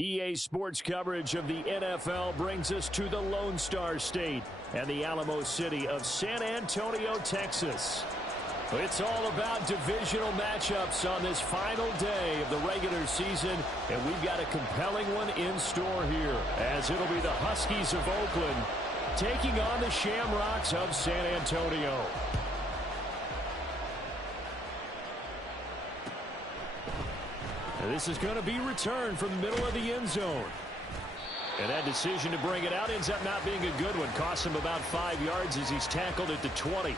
EA Sports coverage of the NFL brings us to the Lone Star State and the Alamo City of San Antonio, Texas. It's all about divisional matchups on this final day of the regular season, and we've got a compelling one in store here, as it'll be the Huskies of Oakland taking on the Shamrocks of San Antonio. And this is going to be returned from the middle of the end zone. And that decision to bring it out ends up not being a good one. Costs him about 5 yards as he's tackled at the 20.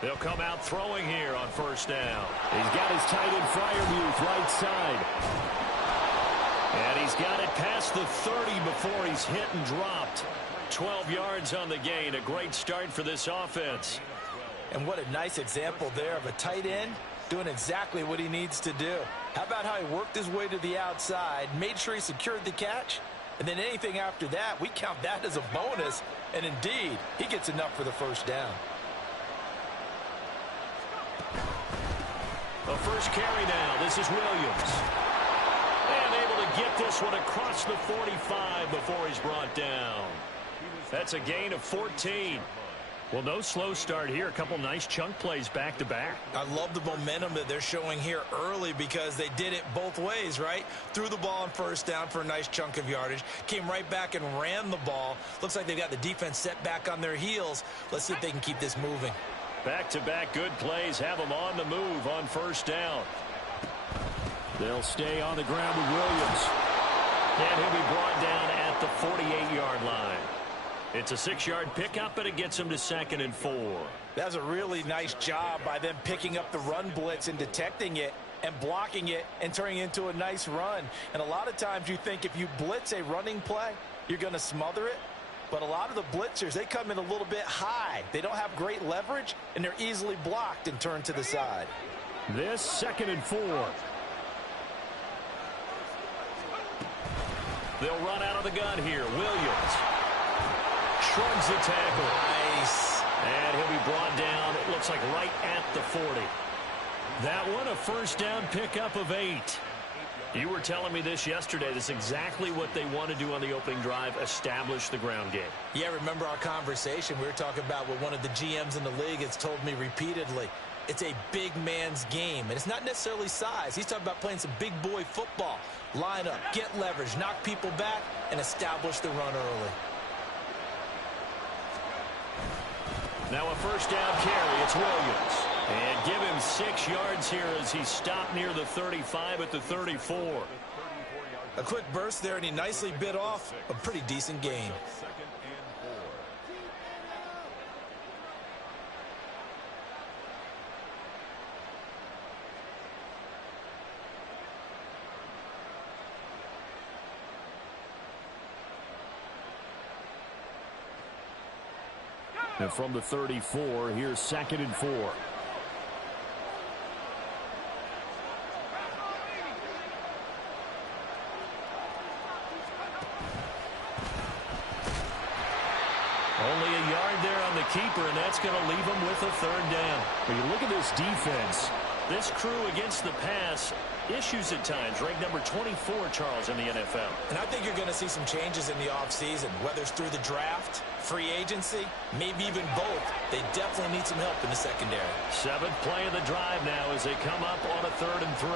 They'll come out throwing here on first down. He's got his tight end Freiermuth right side. And he's got it past the 30 before he's hit and dropped. 12 yards on the gain. A great start for this offense. And what a nice example there of a tight end doing exactly what he needs to do. How about how he worked his way to the outside, made sure he secured the catch, and then anything after that, we count that as a bonus. And indeed, he gets enough for the first down. The first carry now. This is Williams. And able to get this one across the 45 before he's brought down. That's a gain of 14. Well, no slow start here. A couple nice chunk plays back-to-back. I love the momentum that they're showing here early because they did it both ways, right? Threw the ball on first down for a nice chunk of yardage. Came right back and ran the ball. Looks like they've got the defense set back on their heels. Let's see if they can keep this moving. Back-to-back good plays have them on the move on first down. They'll stay on the ground with Williams. And he'll be brought down at the 48-yard line. It's a 6-yard pickup, and it gets him to 2nd and 4. That's a really nice job by them picking up the run blitz and detecting it and blocking it and turning it into a nice run. And a lot of times you think if you blitz a running play, you're going to smother it. But a lot of the blitzers, they come in a little bit high. They don't have great leverage, and they're easily blocked and turned to the side. This 2nd and 4. They'll run out of the gun here. Williams shrugs the tackle. Nice. And he'll be brought down, it looks like right at the 40. That one, a first down pickup of 8. You were telling me this yesterday. This is exactly what they want to do on the opening drive, establish the ground game. Yeah, remember our conversation? We were talking about what one of the GMs in the league has told me repeatedly. It's a big man's game, and it's not necessarily size. He's talking about playing some big boy football. Line up, get leverage, knock people back, and establish the run early. Now a first down carry. It's Williams. And give him 6 yards here as he stopped near the 35 at the 34. A quick burst there, and he nicely bit off a pretty decent gain. And from the 34, here's 2nd and 4. Only a yard there on the keeper, and that's going to leave him with a 3rd down. When you look at this defense, this crew against the pass, issues at times, ranked number 24, Charles, in the NFL. And I think you're going to see some changes in the offseason, whether it's through the draft, free agency, maybe even both. They definitely need some help in the secondary. 7th play of the drive now as they come up on a 3rd and 3.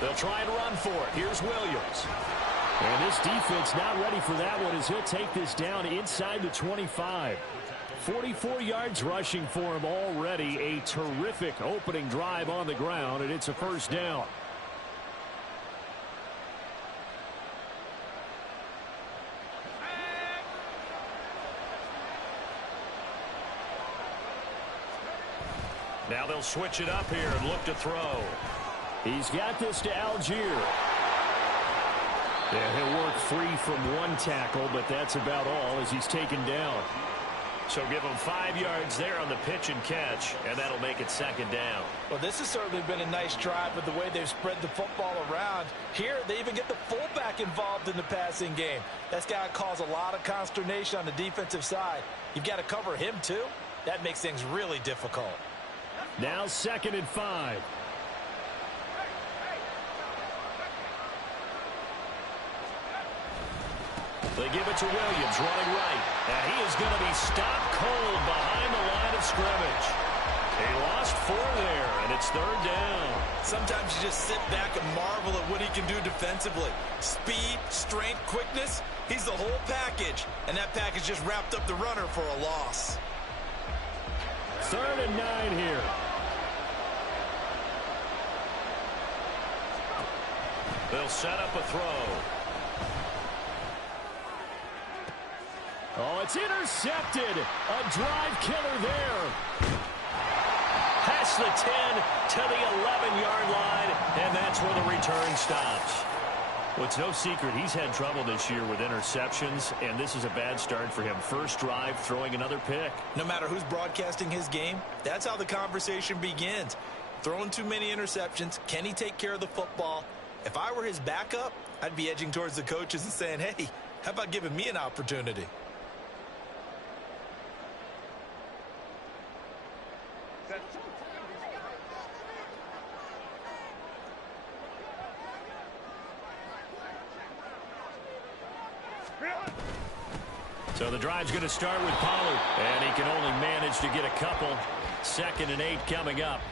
They'll try and run for it. Here's Williams. And this defense not ready for that one as he'll take this down inside the 25. 44 yards rushing for him already. A terrific opening drive on the ground, and it's a first down. Now they'll switch it up here and look to throw. He's got this to Algier. Yeah, he'll work free from one tackle, but that's about all as he's taken down. So give him 5 yards there on the pitch and catch, and that'll make it second down. Well, this has certainly been a nice drive with the way they've spread the football around. Here, they even get the fullback involved in the passing game. That's got to cause a lot of consternation on the defensive side. You've got to cover him, too. That makes things really difficult. Now 2nd and 5. They give it to Williams, running right. And he is going to be stopped cold behind the line of scrimmage. He lost 4 there, and it's 3rd down. Sometimes you just sit back and marvel at what he can do defensively. Speed, strength, quickness, he's the whole package. And that package just wrapped up the runner for a loss. 3rd and 9 here. They'll set up a throw. Oh, it's intercepted. A drive killer there. Past the 10 to the 11-yard line, and that's where the return stops. Well, it's no secret he's had trouble this year with interceptions, and this is a bad start for him. First drive, throwing another pick. No matter who's broadcasting his game, that's how the conversation begins. Throwing too many interceptions, can he take care of the football? If I were his backup, I'd be edging towards the coaches and saying, hey, how about giving me an opportunity? So the drive's going to start with Pollard, and he can only manage to get a couple. 2nd and 8 coming up.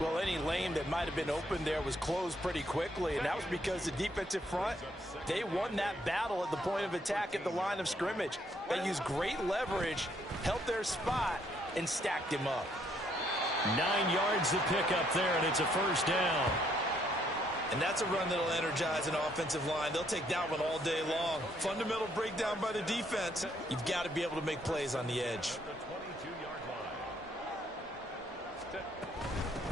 Well, any lane that might have been open there was closed pretty quickly, and that was because the defensive front, they won that battle at the point of attack at the line of scrimmage. They used great leverage, held their spot, and stacked him up. 9 yards to pick up there, and it's a 1st down. And that's a run that'll energize an offensive line. They'll take that one all day long. Fundamental breakdown by the defense. You've got to be able to make plays on the edge.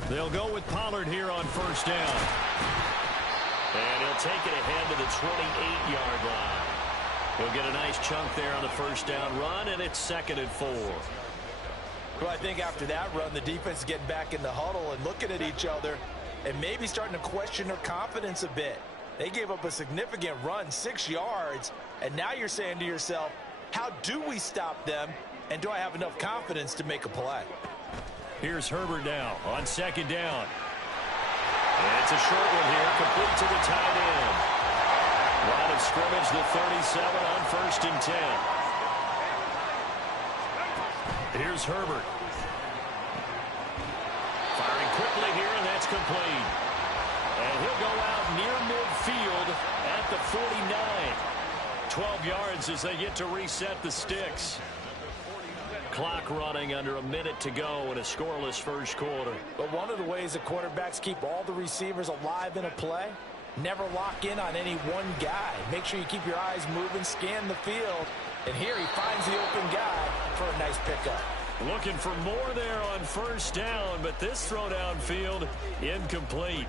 They'll go with Pollard here on 1st down. And he'll take it ahead to the 28-yard line. He'll get a nice chunk there on the 1st down run, and it's 2nd and 4. Well, I think after that run, the defense is getting back in the huddle and looking at each other and maybe starting to question their confidence a bit. They gave up a significant run, 6 yards, and now you're saying to yourself, how do we stop them, and do I have enough confidence to make a play? Here's Herbert now on 2nd down. And it's a short one here, complete to the tight end. Line of scrimmage, the 37 on 1st and 10. Here's Herbert. Firing quickly here, and that's complete. And he'll go out near midfield at the 49. 12 yards as they get to reset the sticks. Clock running under a minute to go in a scoreless 1st quarter. But one of the ways that quarterbacks keep all the receivers alive in a play, never lock in on any one guy. Make sure you keep your eyes moving, scan the field, and here he finds the open guy for a nice pickup. Looking for more there on 1st down, but this throw downfield incomplete.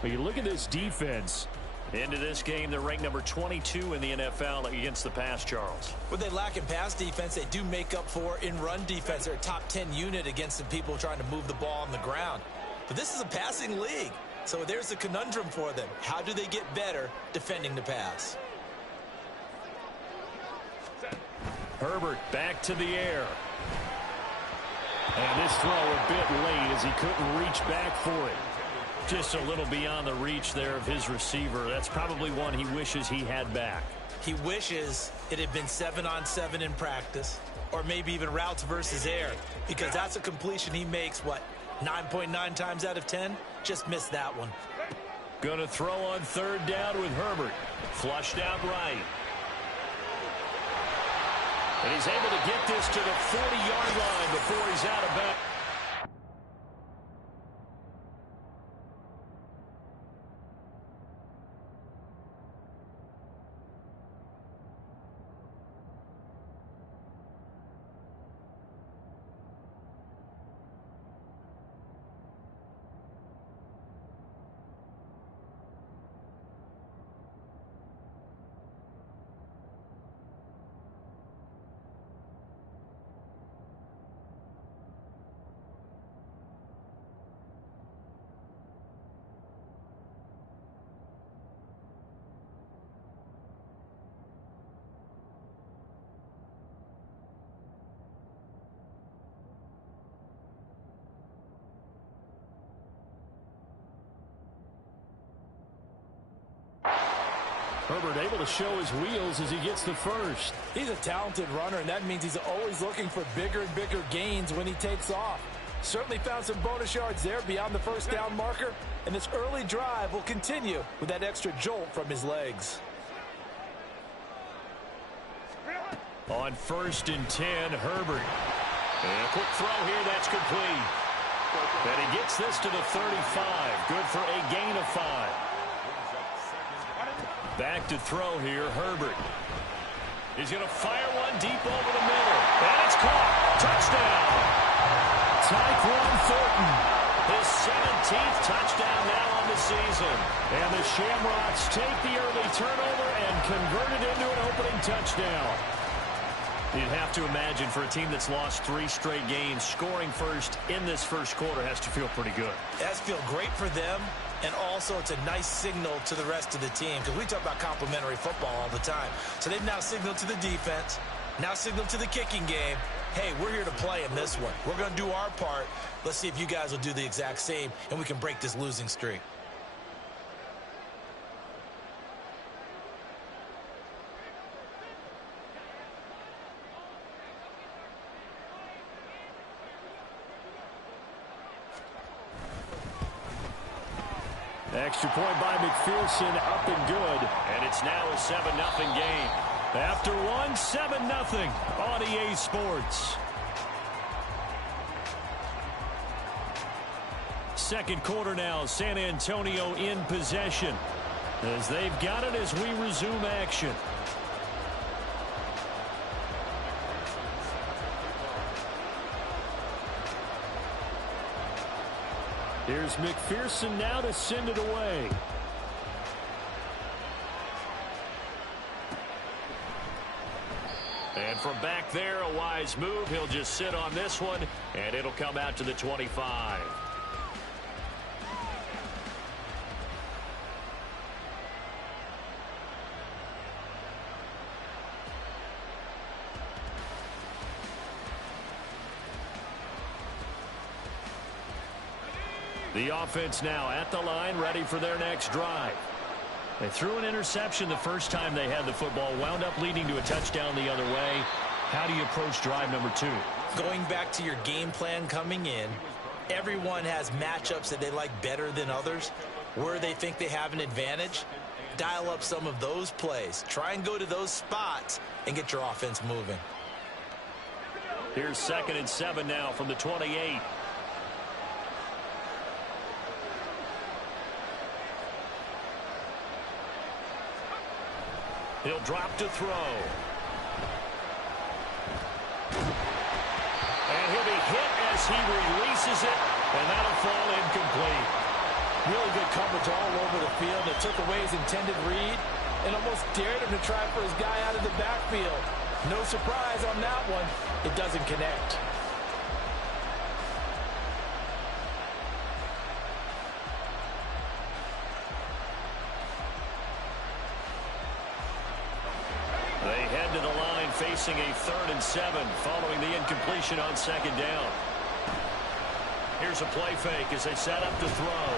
When you look at this defense into this game, they're ranked number 22 in the NFL against the pass, Charles. What they lack in pass defense, they do make up for in run defense. They're a top 10 unit against the people trying to move the ball on the ground. But this is a passing league, so there's a conundrum for them. How do they get better defending the pass? Herbert back to the air. And this throw a bit late as he couldn't reach back for it. Just a little beyond the reach there of his receiver. That's probably one he wishes he had back. He wishes it had been 7-on-7 in practice, or maybe even routes versus air, because that's a completion he makes, 9.9 times out of 10? Just missed that one. Going to throw on 3rd down with Herbert. Flushed out right. And he's able to get this to the 40-yard line before he's out of bounds. Herbert able to show his wheels as he gets the first. He's a talented runner, and that means he's always looking for bigger and bigger gains when he takes off. Certainly found some bonus yards there beyond the first down marker, and this early drive will continue with that extra jolt from his legs. On 1st and 10, Herbert. And a quick throw here, that's complete. And he gets this to the 35. Good for a gain of 5. Back to throw here, Herbert. He's going to fire one deep over the middle. And it's caught. Touchdown. Tyquan Thornton. His 17th touchdown now on the season. And the Shamrocks take the early turnover and convert it into an opening touchdown. You'd have to imagine for a team that's lost 3 straight games, scoring first in this first quarter has to feel pretty good. It has to feel great for them, and also it's a nice signal to the rest of the team, because we talk about complementary football all the time. So they've now signaled to the defense, now signaled to the kicking game, hey, we're here to play in this one. We're going to do our part. Let's see if you guys will do the exact same, and we can break this losing streak. Extra point by McPherson, up and good. And it's now a 7-0 game. After one, 7-0 on EA Sports. Second quarter now, San Antonio in possession, as they've got it as we resume action. Here's McPherson now to send it away. And from back there, a wise move. He'll just sit on this one, and it'll come out to the 25. The offense now at the line, ready for their next drive. They threw an interception the first time they had the football, wound up leading to a touchdown the other way. How do you approach drive number 2? Going back to your game plan coming in, everyone has matchups that they like better than others. Where they think they have an advantage, dial up some of those plays. Try and go to those spots and get your offense moving. Here's 2nd and 7 now from the 28. He'll drop to throw. And he'll be hit as he releases it, and that'll fall incomplete. Really good coverage all over the field. It took away his intended read and almost dared him to try for his guy out of the backfield. No surprise on that one. It doesn't connect. They head to the line facing a 3rd and 7 following the incompletion on 2nd down. Here's a play fake as they set up to throw.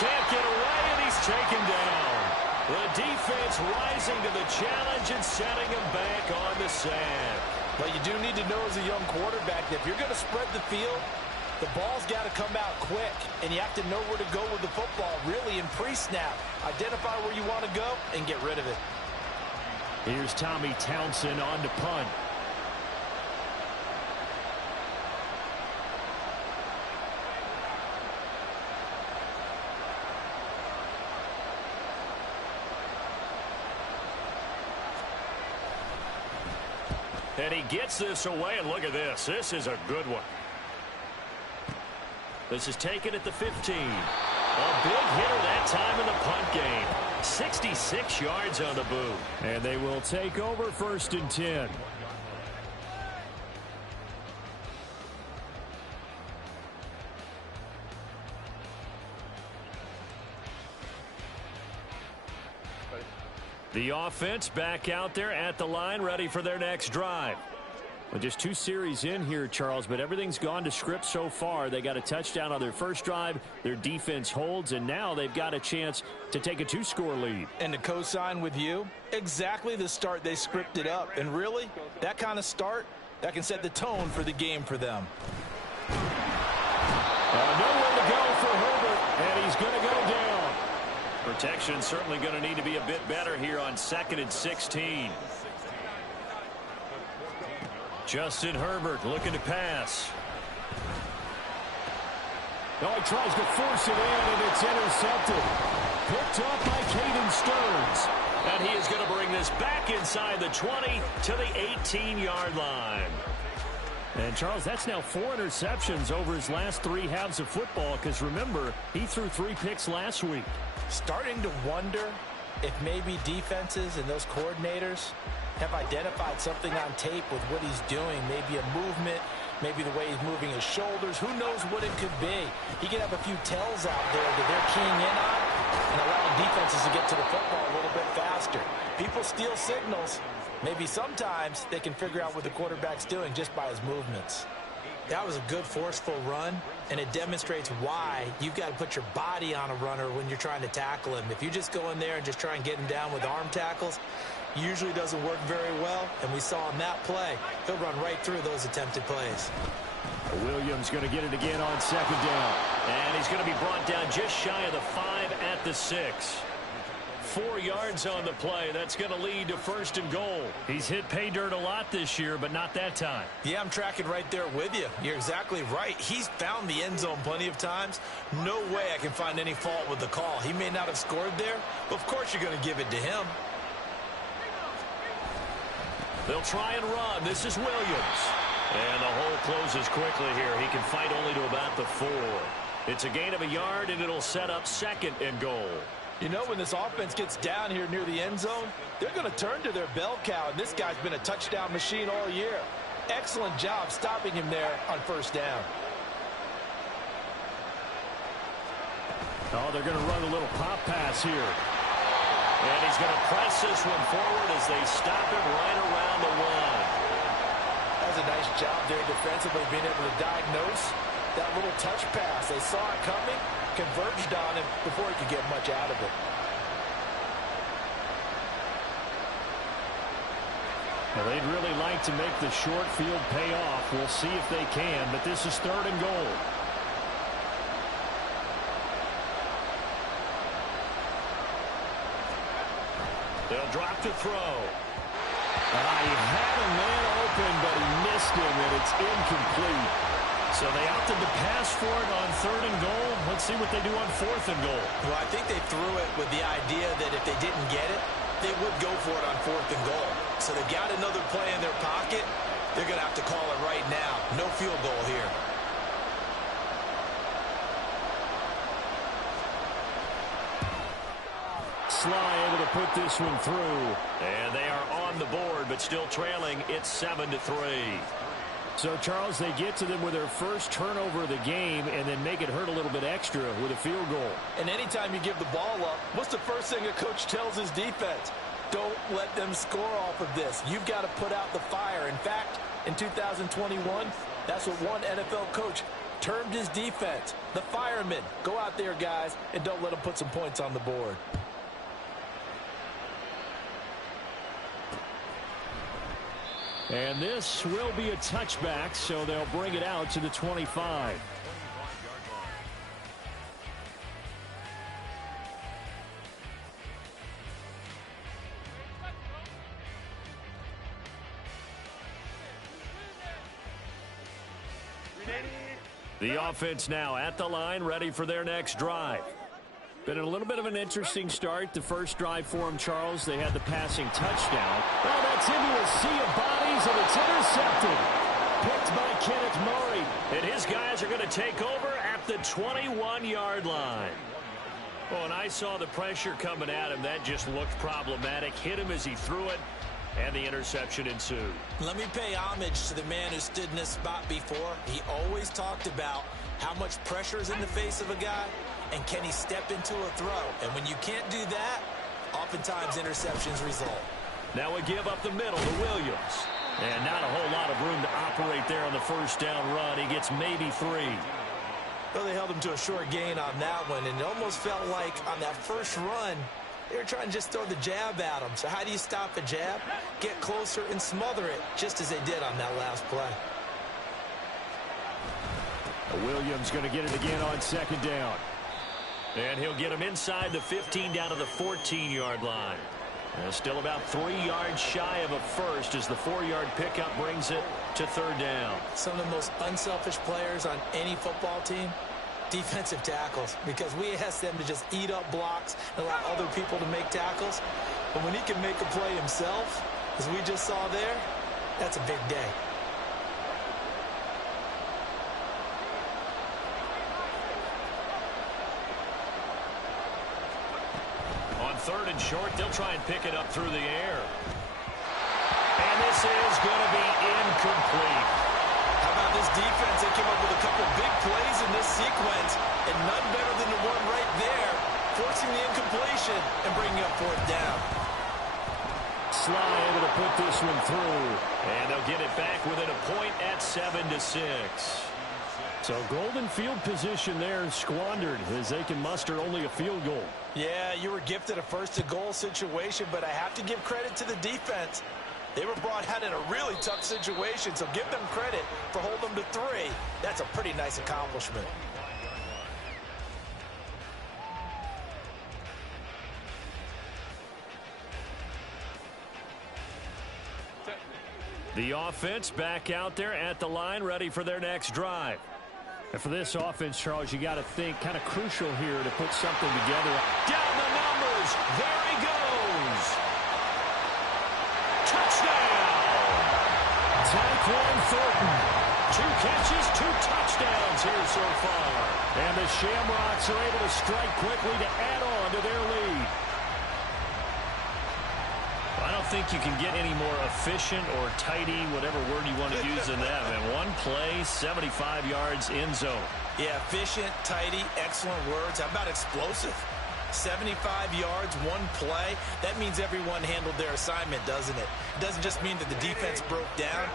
Can't get away, and he's taken down. The defense rising to the challenge and setting him back on the sand. But you do need to know as a young quarterback that if you're going to spread the field, the ball's got to come out quick, and you have to know where to go with the football, really in pre-snap. Identify where you want to go and get rid of it. Here's Tommy Townsend on to punt. And he gets this away, and look at this. This is a good one. This is taken at the 15. A big hitter that time in the punt game. 66 yards on the boot. And they will take over 1st and 10. The offense back out there at the line, ready for their next drive. Well, just 2 series in here, Charles, but everything's gone to script so far. They got a touchdown on their first drive. Their defense holds, and now they've got a chance to take a 2-score lead. And to co-sign with you, exactly the start they scripted up. And really, that kind of start, that can set the tone for the game for them. Nowhere to go for Herbert, and he's going to go down. Protection certainly going to need to be a bit better here on 2nd and 16. Justin Herbert looking to pass. Oh, he tries to force it in, and it's intercepted. Picked up by Caden Stearns. And he is going to bring this back inside the 20 to the 18-yard line. And, Charles, that's now 4 interceptions over his last 3 halves of football, because, remember, he threw 3 picks last week. Starting to wonder if maybe defenses and those coordinators have identified something on tape with what he's doing. Maybe a movement, maybe the way he's moving his shoulders. Who knows what it could be? He could have a few tells out there that they're keying in on and allowing defenses to get to the football a little bit faster. People steal signals. Maybe sometimes they can figure out what the quarterback's doing just by his movements. That was a good forceful run, and it demonstrates why you've got to put your body on a runner when you're trying to tackle him. If you just go in there and just try and get him down with arm tackles, usually doesn't work very well, and we saw on that play, he'll run right through those attempted plays. Williams going to get it again on 2nd down, and he's going to be brought down just shy of the 5 at the 6. 4 yards on the play. That's going to lead to 1st and goal. He's hit pay dirt a lot this year, but not that time. Yeah, I'm tracking right there with you. You're exactly right. He's found the end zone plenty of times. No way I can find any fault with the call. He may not have scored there, but of course you're going to give it to him. They'll try and run. This is Williams. And the hole closes quickly here. He can fight only to about the 4. It's a gain of a yard, and it'll set up 2nd and goal. You know, when this offense gets down here near the end zone, they're going to turn to their bell cow, and this guy's been a touchdown machine all year. Excellent job stopping him there on 1st down. Oh, they're going to run a little pop pass here. And he's going to press this one forward as they stop him right around the 1. That's a nice job there defensively, being able to diagnose that little touch pass. They saw it coming, converged on him before he could get much out of it. Well, they'd really like to make the short field pay off. We'll see if they can, but this is 3rd and goal. They'll drop to throw. He had a man open, but he missed him, and it's incomplete. So they opted to pass for it on 3rd and goal. Let's see what they do on 4th and goal. Well, I think they threw it with the idea that if they didn't get it, they would go for it on 4th and goal. So they've got another play in their pocket. They're going to have to call it right now. No field goal here. Sly able to put this one through. And they are on the board, but still trailing. It's 7-3. So, Charles, they get to them with their first turnover of the game and then make it hurt a little bit extra with a field goal. And anytime you give the ball up, what's the first thing a coach tells his defense? Don't let them score off of this. You've got to put out the fire. In fact, in 2021, that's what one NFL coach termed his defense. The firemen. Go out there, guys, and don't let them put some points on the board. And this will be a touchback, so they'll bring it out to the 25. The offense now at the line, ready for their next drive. Been a little bit of an interesting start. The first drive for them, Charles, they had the passing touchdown. Well, that's into a sea of bodies, and it's intercepted. Picked by Kenneth Murray. And his guys are going to take over at the 21-yard line. Oh, and I saw the pressure coming at him. That just looked problematic. Hit him as he threw it, and the interception ensued. Let me pay homage to the man who stood in this spot before. He always talked about how much pressure is in the face of a guy, and can he step into a throw? And when you can't do that, oftentimes interceptions result. Now a give up the middle to Williams. And not a whole lot of room to operate there on the first down run. He gets maybe 3. Well, they held him to a short gain on that one, and it almost felt like on that first run, they were trying to just throw the jab at him. So how do you stop a jab? Get closer and smother it, just as they did on that last play. Williams going to get it again on second down. And he'll get him inside the 15 down to the 14-yard line. Still about 3 yards shy of a first as the 4-yard pickup brings it to third down. Some of the most unselfish players on any football team, defensive tackles, because we ask them to just eat up blocks and allow other people to make tackles. But when he can make a play himself, as we just saw there, that's a big day. On third and short, they'll try and pick it up through the air. And this is going to be incomplete. How about this defense? They came up with a couple big plays in this sequence, and none better than the one right there, forcing the incompletion and bringing up fourth down. Sly able to put this one through, and they'll get it back within a point at 7-6. So golden field position there squandered as they can muster only a field goal. Yeah, you were gifted a first-to-goal situation, but I have to give credit to the defense. They were brought out in a really tough situation, so give them credit for holding them to 3. That's a pretty nice accomplishment. The offense back out there at the line, ready for their next drive. And for this offense, Charles, you got to think kind of crucial here to put something together. Down the numbers. There he goes. Touchdown. Tyquan Thornton. 2 catches, 2 touchdowns here so far. And the Shamrocks are able to strike quickly to add on to their lead. I don't think you can get any more efficient or tidy, whatever word you want to use in that. And one play, 75 yards in zone. Yeah, efficient, tidy, excellent words. How about explosive? 75 yards, one play. That means everyone handled their assignment, doesn't it? It doesn't just mean that the defense broke down.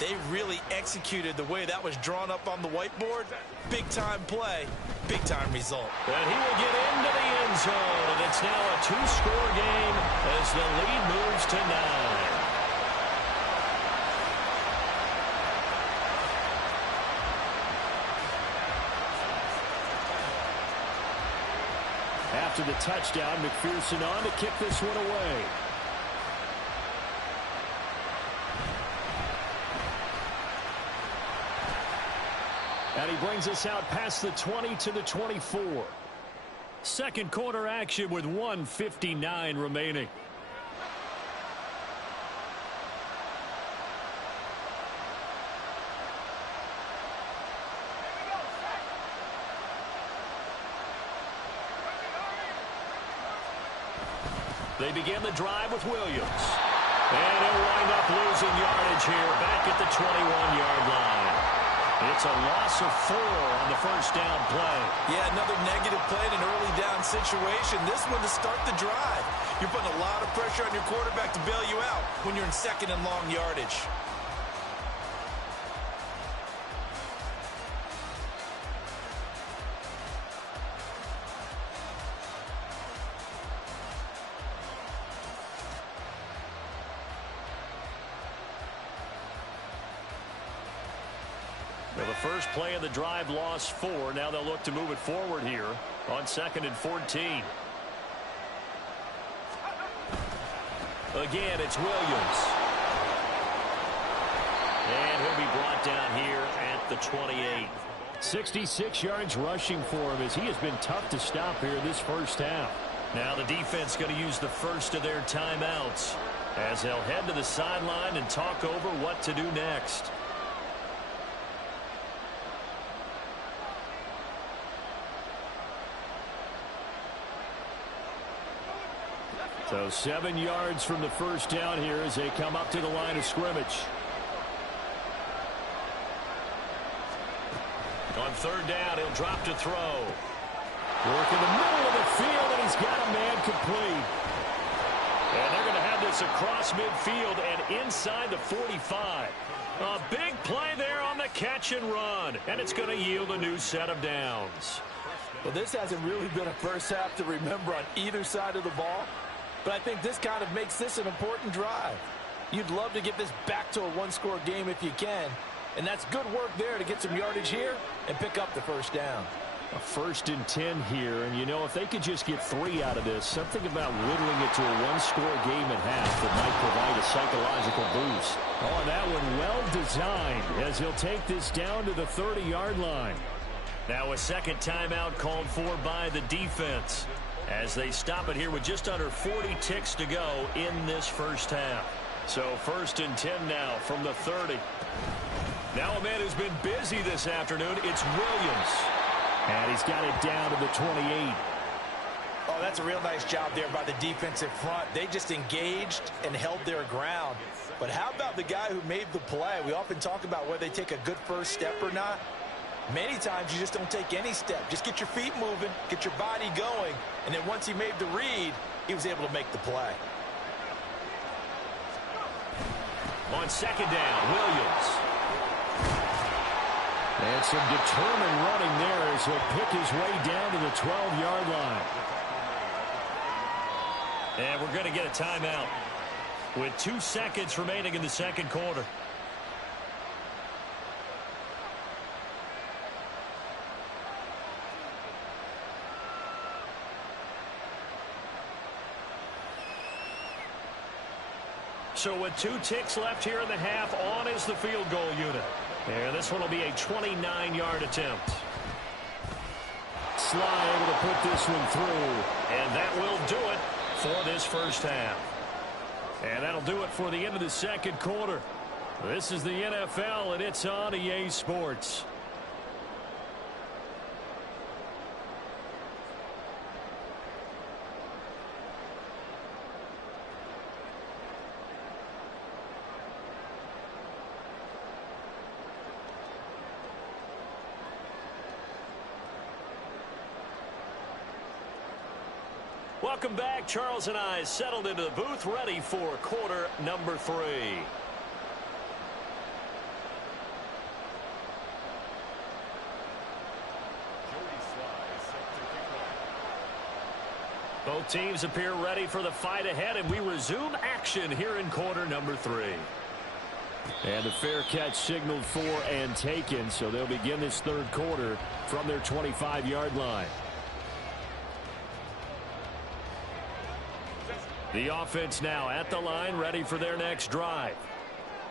They really executed the way that was drawn up on the whiteboard. Big-time play, big-time result. And he will get into the end zone, and it's now a 2-score game as the lead moves to 9. After the touchdown, McPherson on to kick this one away. And he brings us out past the 20 to the 24. Second quarter action with 1:59 remaining. They begin the drive with Williams. And he'll wind up losing yardage here back at the 21-yard line. It's a loss of 4 on the first down play. Yeah, another negative play in an early down situation. This one to start the drive. You're putting a lot of pressure on your quarterback to bail you out when you're in second and long yardage. Well, the first play of the drive lost 4. Now they'll look to move it forward here on 2nd and 14. Again, it's Williams. And he'll be brought down here at the 28. 66 yards rushing for him as he has been tough to stop here this first half. Now the defense going to use the first of their timeouts as they'll head to the sideline and talk over what to do next. So 7 yards from the first down here as they come up to the line of scrimmage. On third down, he'll drop to throw. Work in the middle of the field, and he's got a man complete. And they're going to have this across midfield and inside the 45. A big play there on the catch and run. And it's going to yield a new set of downs. Well, this hasn't really been a first half to remember on either side of the ball. But I think this kind of makes this an important drive. You'd love to get this back to a one-score game if you can. And that's good work there to get some yardage here and pick up the first down. A 1st and 10 here, and you know, if they could just get 3 out of this, something about whittling it to a one-score game at half that might provide a psychological boost. Oh, and that one well designed as he'll take this down to the 30-yard line. Now a second timeout called for by the defense as they stop it here with just under 40 ticks to go in this first half. So 1st and 10 now from the 30. Now a man who's been busy this afternoon, it's Williams. And he's got it down to the 28. Oh, that's a real nice job there by the defensive front. They just engaged and held their ground. But how about the guy who made the play? We often talk about whether they take a good first step or not. Many times you just don't take any step. Just get your feet moving, get your body going, and then once he made the read, he was able to make the play. On 2nd down, Williams. And some determined running there as he'll pick his way down to the 12-yard line. And we're going to get a timeout with 2 seconds remaining in the second quarter. So with 2 ticks left here in the half, on is the field goal unit. And this one will be a 29-yard attempt. Sly able to put this one through. And that will do it for this first half. And that'll do it for the end of the second quarter. This is the NFL, and it's on EA Sports. Welcome back. Charles and I settled into the booth, ready for quarter number 3. Both teams appear ready for the fight ahead, and we resume action here in quarter number 3. And the fair catch signaled for and taken, so they'll begin this third quarter from their 25-yard line. The offense now at the line, ready for their next drive.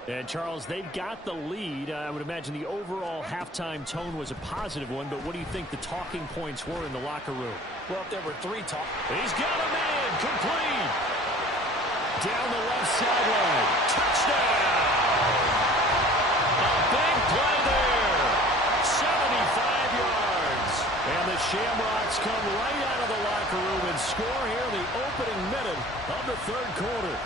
And, Charles, they've got the lead. I would imagine the overall halftime tone was a positive one, but what do you think the talking points were in the locker room? Well, if there were 3 talk. He's got a man, complete. Down the left sideline. Touchdown. A big play there. 75 yards. And the Shamrocks come right out of the locker room and score here in the opening minute of the third quarter.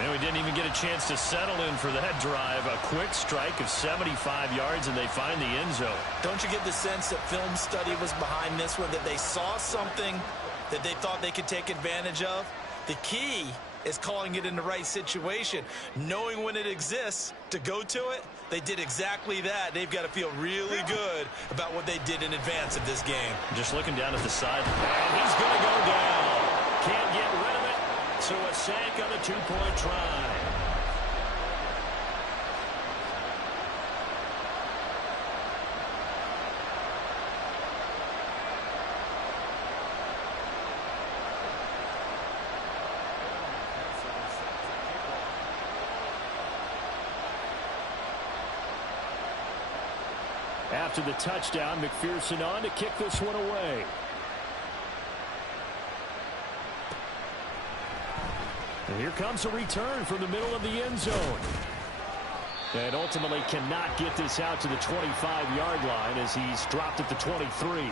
And we didn't even get a chance to settle in for that drive. A quick strike of 75 yards, and they find the end zone. Don't you get the sense that film study was behind this one, that they saw something that they thought they could take advantage of? The key is calling it in the right situation, knowing when it exists to go to it. They did exactly that. They've got to feel really good about what they did in advance of this game. Just looking down at the side. And he's going to go down. Can't get rid of it. So a sack on the 2-point try. After the touchdown, McPherson on to kick this one away. And here comes a return from the middle of the end zone. And ultimately cannot get this out to the 25-yard line as he's dropped at the 23.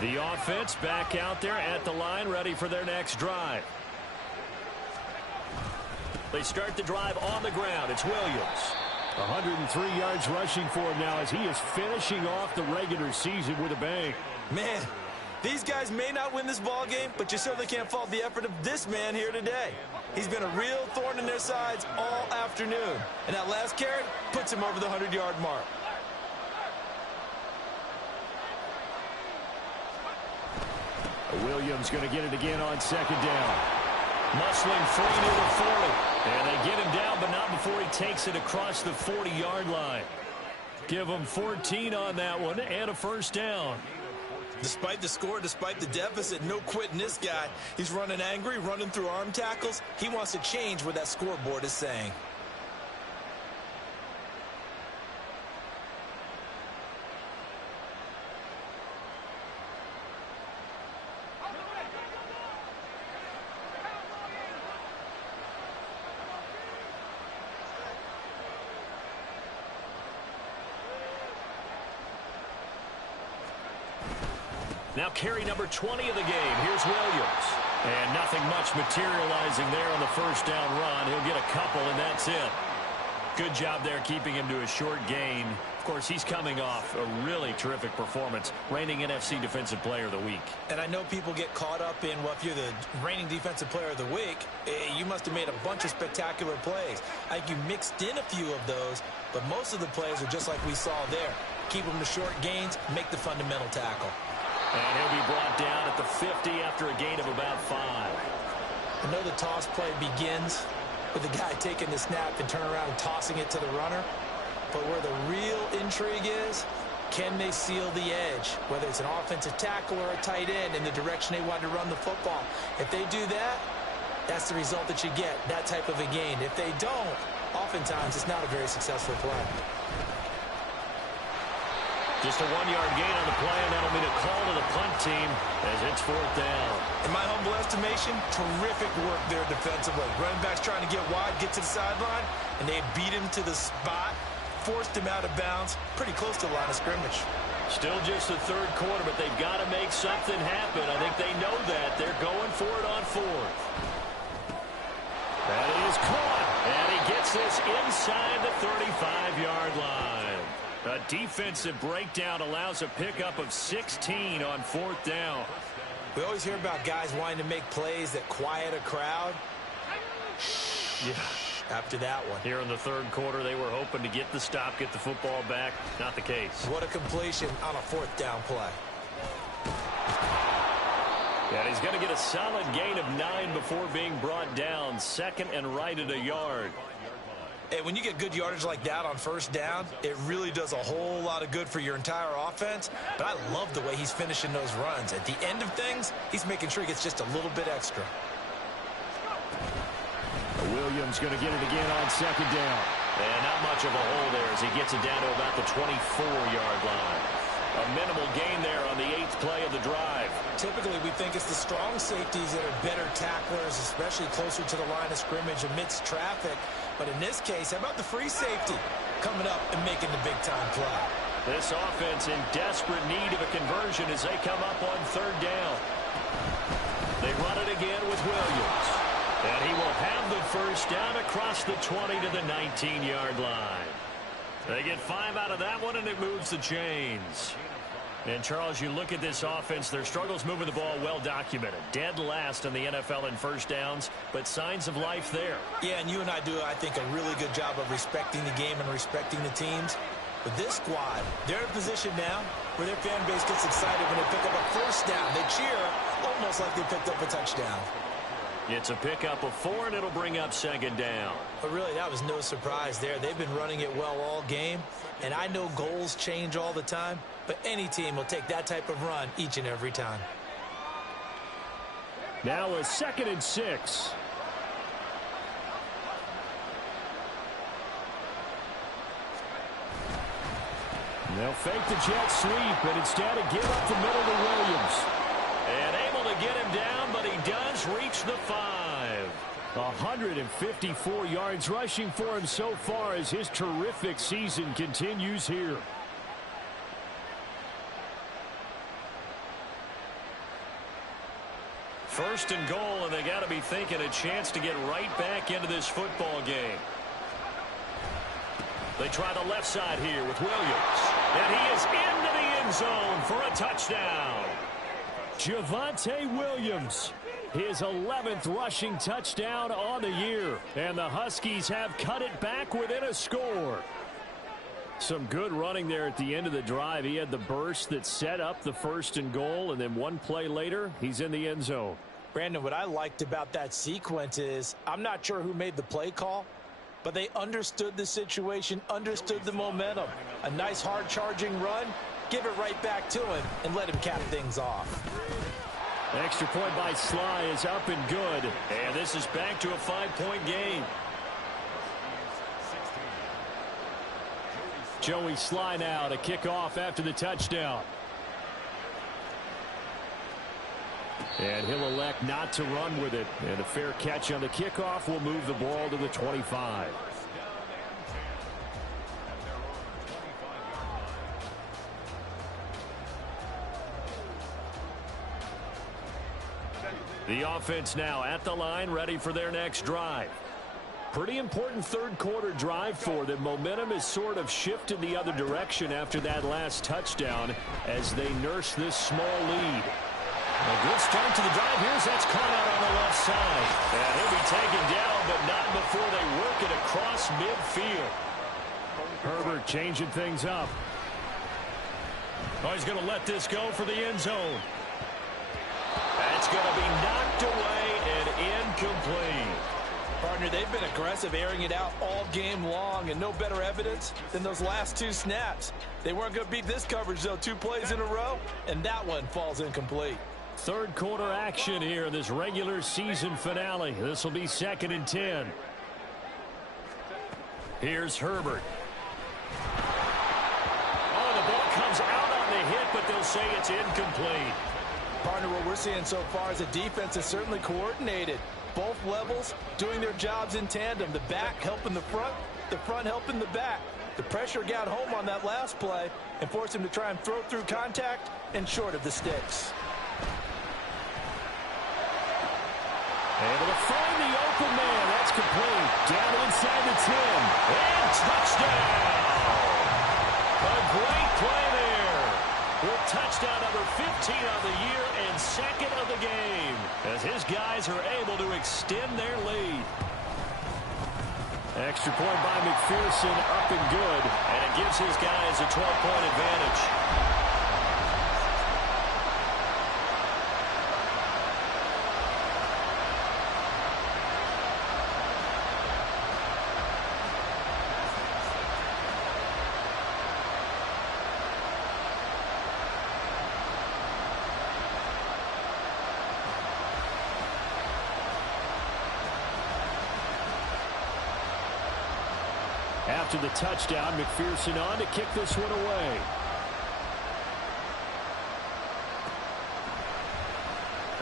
The offense back out there at the line, ready for their next drive. They start the drive on the ground. It's Williams. 103 yards rushing for him now as he is finishing off the regular season with a bang. Man, these guys may not win this ball game, but you certainly can't fault the effort of this man here today. He's been a real thorn in their sides all afternoon. And that last carry puts him over the 100-yard mark. Williams going to get it again on second down. Muscling free near the 40. And they get him down, but not before he takes it across the 40-yard line. Give him 14 on that one and a first down. Despite the score, despite the deficit, no quitting this guy. He's running angry, running through arm tackles. He wants to change what that scoreboard is saying. Now carry number 20 of the game. Here's Williams. And nothing much materializing there on the first down run. He'll get a couple, and that's it. Good job there keeping him to a short gain. Of course, he's coming off a really terrific performance, reigning NFC Defensive Player of the Week. And I know people get caught up in, well, if you're the reigning Defensive Player of the Week, you must have made a bunch of spectacular plays. I think you mixed in a few of those, but most of the plays are just like we saw there. Keep them to short gains, make the fundamental tackle. And he'll be brought down at the 50 after a gain of about 5. I know the toss play begins with the guy taking the snap and turning around and tossing it to the runner. But where the real intrigue is, can they seal the edge? Whether it's an offensive tackle or a tight end in the direction they want to run the football. If they do that, that's the result that you get, that type of a gain. If they don't, oftentimes it's not a very successful play. Just a 1-yard gain on the play, and that'll be a call to the punt team as it's 4th down. In my humble estimation, terrific work there defensively. Running backs trying to get wide, get to the sideline, and they beat him to the spot, forced him out of bounds, pretty close to the line of scrimmage. Still just the 3rd quarter, but they've got to make something happen. I think they know that. They're going for it on 4th. That is caught, and he gets this inside the 35-yard line. A defensive breakdown allows a pickup of 16 on 4th down. We always hear about guys wanting to make plays that quiet a crowd. Yeah. After that one. Here in the 3rd quarter, they were hoping to get the stop, get the football back. Not the case. What a completion on a 4th down play. And he's going to get a solid gain of 9 before being brought down. 2nd and right at a yard. Hey, when you get good yardage like that on 1st down, it really does a whole lot of good for your entire offense. But I love the way he's finishing those runs. At the end of things, he's making sure he gets just a little bit extra. Williams going to get it again on 2nd down. And not much of a hole there as he gets it down to about the 24-yard line. A minimal gain there on the 8th play of the drive. Typically, we think it's the strong safeties that are better tacklers, especially closer to the line of scrimmage amidst traffic. But in this case, how about the free safety coming up and making the big-time play? This offense in desperate need of a conversion as they come up on 3rd down. They run it again with Williams. And he will have the first down across the 20 to the 19-yard line. They get 5 out of that one, and it moves the chains. And, Charles, you look at this offense, their struggles moving the ball well documented. Dead last in the NFL in first downs, but signs of life there. Yeah, and you and I do, I think, a really good job of respecting the game and respecting the teams. But this squad, they're in a position now where their fan base gets excited when they pick up a first down. They cheer almost like they picked up a touchdown. It's a pickup of 4, and it'll bring up 2nd down. But really, that was no surprise there. They've been running it well all game. And I know goals change all the time, but any team will take that type of run each and every time. Now a 2nd and 6. They'll fake the jet sweep, but instead give up the middle to Williams. And able to get him down, but he does reach the 5. 154 yards rushing for him so far as his terrific season continues here. First and goal, and they got to be thinking a chance to get right back into this football game. They try the left side here with Williams. And he is into the end zone for a touchdown. Javonte Williams, his 11th rushing touchdown on the year. And the Huskies have cut it back within a score. Some good running there at the end of the drive. He had the burst that set up the 1st and goal, and then one play later, he's in the end zone. Brandon, what I liked about that sequence is I'm not sure who made the play call, but they understood the situation, understood the momentum. A nice hard-charging run, give it right back to him, and let him cap things off. Extra point by Sly is up and good, and this is back to a 5-point game. Joey Sly now to kick off after the touchdown. And he'll elect not to run with it. And a fair catch on the kickoff will move the ball to the 25. The offense now at the line, ready for their next drive. Pretty important third quarter drive for them. Momentum has sort of shifted the other direction after that last touchdown as they nurse this small lead. A good start to the drive. Here's that's caught out on the left side. And he'll be taken down, but not before they work it across midfield. Herbert changing things up. Oh, he's going to let this go for the end zone. That's going to be knocked away and incomplete. Partner, they've been aggressive, airing it out all game long, and no better evidence than those last 2 snaps. They weren't going to beat this coverage, though. 2 plays in a row, and that one falls incomplete. Third quarter action here in this regular season finale. This will be 2nd and 10. Here's Herbert. Oh, the ball comes out on the hit, but they'll say it's incomplete. Partner, what we're seeing so far is the defense is certainly coordinated. Both levels doing their jobs in tandem. The back helping the front helping the back. The pressure got home on that last play and forced him to try and throw through contact and short of the sticks. Able to find the open man. That's complete. Down inside the 10. And touchdown. A great play there. With touchdown number 15 on the year and 2nd of the game. As his guys are able to extend their lead. Extra point by McPherson, up and good. And it gives his guys a 12-point advantage. After the touchdown, McPherson on to kick this one away.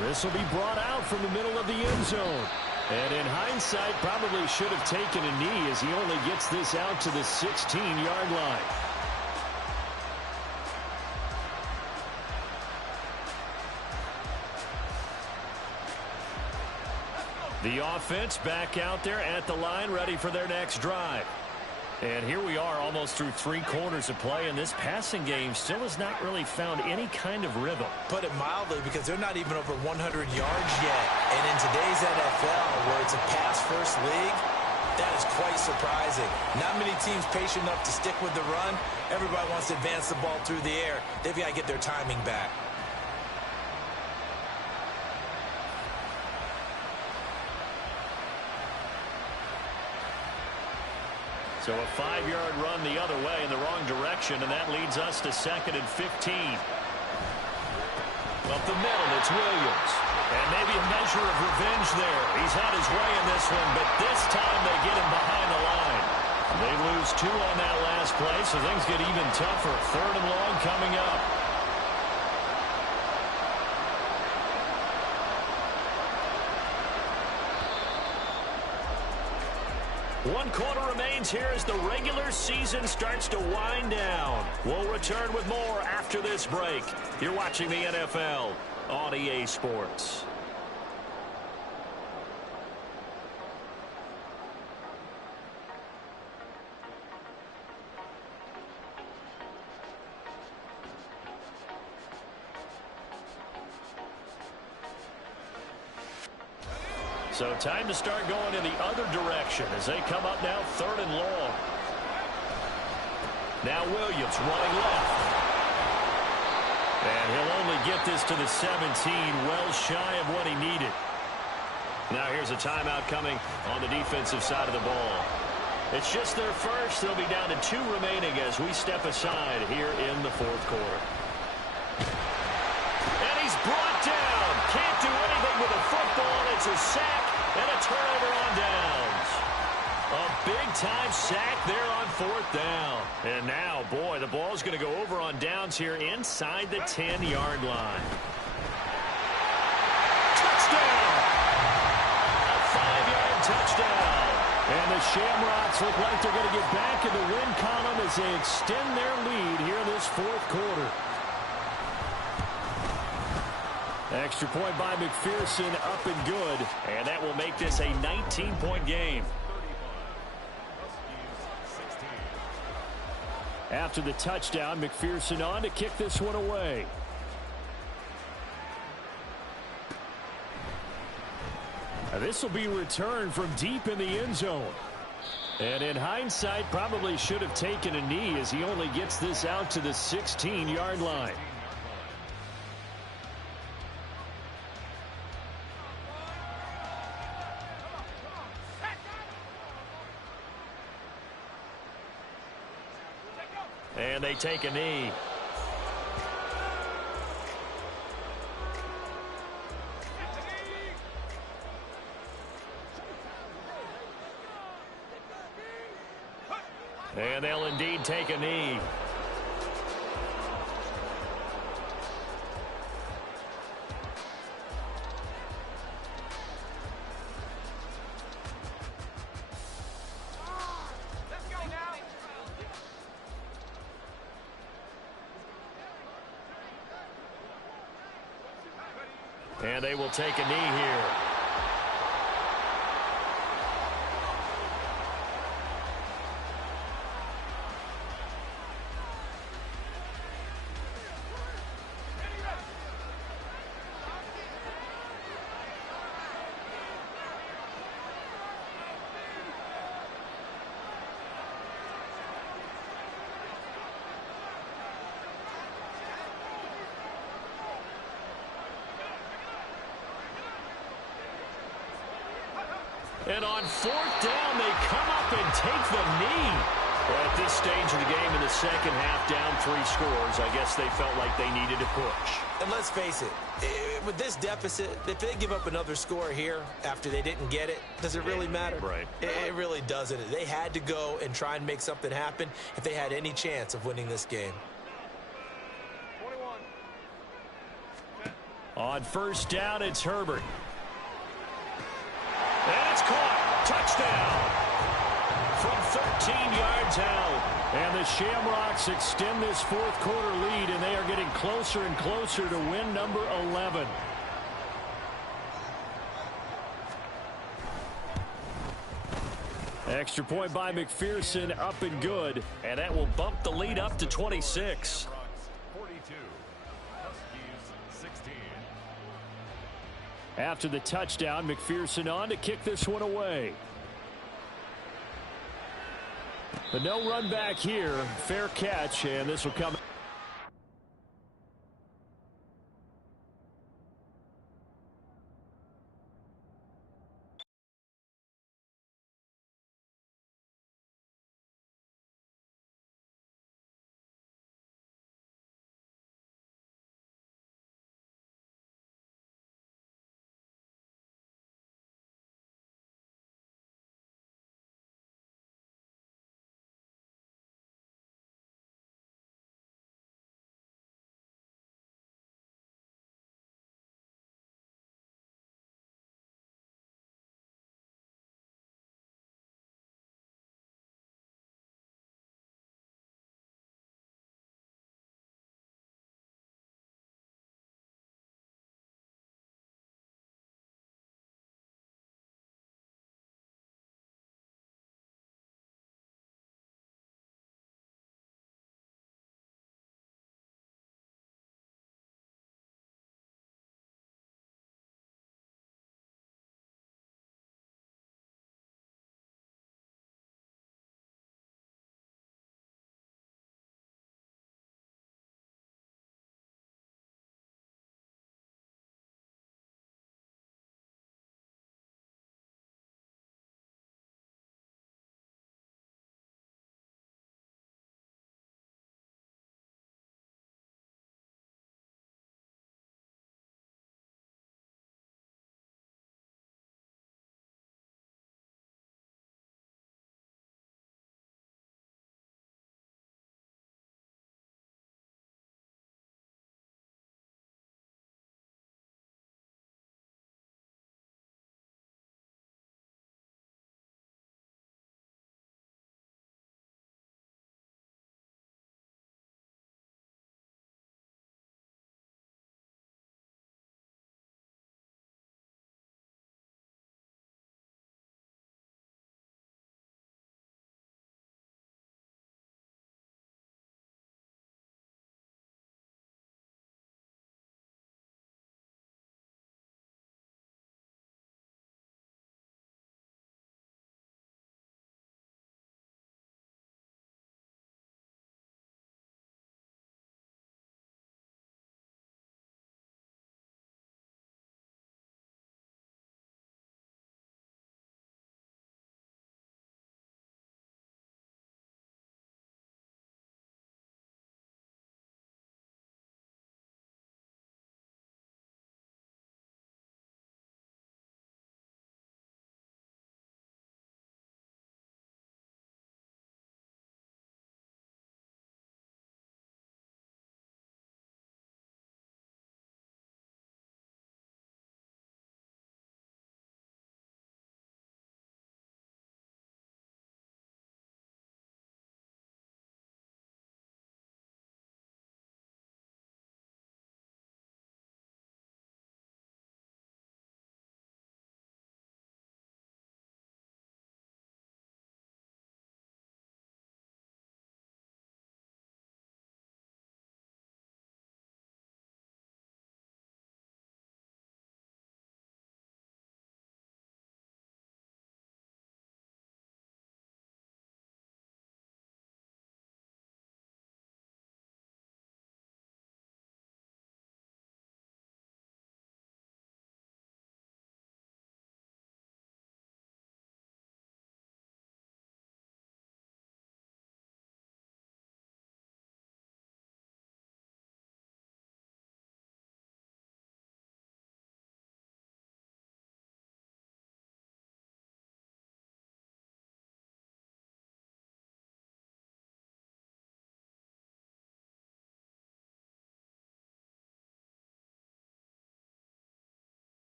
This will be brought out from the middle of the end zone. And in hindsight, probably should have taken a knee as he only gets this out to the 16-yard line. The offense back out there at the line, ready for their next drive. And here we are almost through 3 quarters of play, and this passing game still has not really found any kind of rhythm. Put it mildly, because they're not even over 100 yards yet. And in today's NFL, where it's a pass-first league, that is quite surprising. Not many teams patient enough to stick with the run. Everybody wants to advance the ball through the air. They've got to get their timing back. So a 5-yard run the other way in the wrong direction, and that leads us to 2nd and 15. Up the middle, it's Williams. And maybe a measure of revenge there. He's had his way in this one, but this time they get him behind the line. They lose 2 on that last play, so things get even tougher. 3rd and long coming up. One quarter remains here as the regular season starts to wind down. We'll return with more after this break. You're watching the NFL on EA Sports. So time to start going in the other direction as they come up now 3rd and long. Now Williams running left. And he'll only get this to the 17, well shy of what he needed. Now here's a timeout coming on the defensive side of the ball. It's just their first. They'll be down to 2 remaining as we step aside here in the 4th quarter. And he's brought down. Can't do anything with a football. It's a sack and a turnover on downs. A big-time sack there on 4th down. And now, boy, the ball's going to go over on downs here inside the 10-yard line. Touchdown! A 5-yard touchdown. And the Shamrocks look like they're going to get back in the win column as they extend their lead here in this 4th quarter. Extra point by McPherson, up and good. And that will make this a 19-point game. After the touchdown, McPherson on to kick this one away. This will be returned from deep in the end zone. And in hindsight, probably should have taken a knee as he only gets this out to the 16-yard line. And they take a knee. And they'll indeed take a knee. And they will take a knee here. And on 4th down, they come up and take the knee. Well, at this stage of the game in the second half, down 3 scores, I guess they felt like they needed to push. And let's face it, with this deficit, if they give up another score here after they didn't get it, does it really matter? Right. It really doesn't. They had to go and try and make something happen if they had any chance of winning this game. 21. On 1st down, it's Herbert. And it's caught. Touchdown. From 13 yards out. And the Shamrocks extend this 4th quarter lead, and they are getting closer and closer to win number 11. Extra point by McPherson, up and good. And that will bump the lead up to 26. After the touchdown, McPherson on to kick this one away. But no run back here. Fair catch, and this will come.